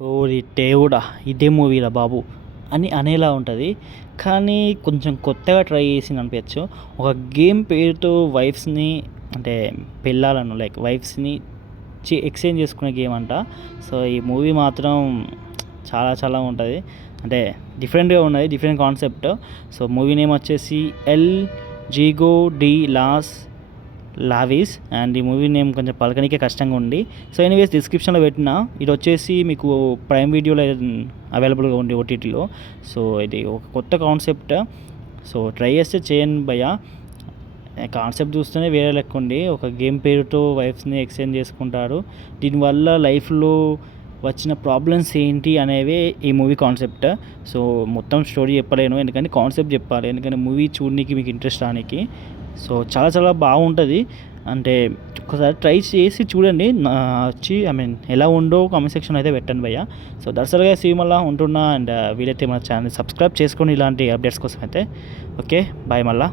ఓరి దేవుడా! ఇదే మూవీరా బాబు! అని అనేలా ఉంటది. కానీ కొంచెం కొత్తగా ట్రై చేసిందనిపించచ్చు. ఒక గేమ్ పేరుతో వైఫ్స్‌ని అంటే పెళ్ళాలను లైక్ వైఫ్స్‌ని ఎక్స్చేంజ్ చేసుకునే గేమ్ అంట. సో, ఈ మూవీ మాత్రం చాలా చాలా ఉంటది. అంటే డిఫరెంట్‌గా ఉన్నది. Different concept. So, movie name వచ్చేసి 'ఎల్ జిగో డి లాస్ లావిస్' అండ్ ఈ మూవీ నేమ్ కొంచెం పలకనీకే కష్టంగా ఉంది. సో, ఎనీవేస్ డిస్క్రిప్షన్‌లో పెట్టిన. ఇదొచ్చేసి మీకు ప్రైమ్ వీడియోలో అవైలబుల్‌గా ఉంది ఓటీటీలో. సో, ఇది ఒక కొత్త కాన్సెప్ట్. సో, ట్రై చేస్తే చేయండి భయ్యా. కాన్సెప్ట్ చూస్తేనే వేరే లెక్క ఉంది. ఒక గేమ్ పేరుతో వైఫ్స్‌ని ఎక్స్చేంజ్ చేసుకుంటారు. దీనివల్ల లైఫ్‌లో వచ్చిన ప్రాబ్లమ్స్ ఏంటి అనేవే ఈ మూవీ కాన్సెప్ట్. సో, మొత్తం స్టోరీ చెప్పలేను. ఎందుకంటే కాన్సెప్ట్ చెప్పాలి. ఎందుకంటే మూవీ చూడనీకి మీకు ఇంట్రెస్ట్ రానీకి. సో, చాలా చాలా బాగుంటది. అంటే ఒకసారి ట్రై చేసి చూడండి. ఎలా ఉందో కామెంట్ సెక్షన్‌లో అయితే పెట్టండి భయ్యా. So, that's all guys. See you మళ్ళా ఉంటున్నా. అండ్ వీలైతే మన ఛానల్‌ని సబ్స్క్రైబ్ చేసుకోండి ఇలాంటి అప్డేట్స్ కోసం అయితే. ఓకే. బాయ్ మళ్ళా.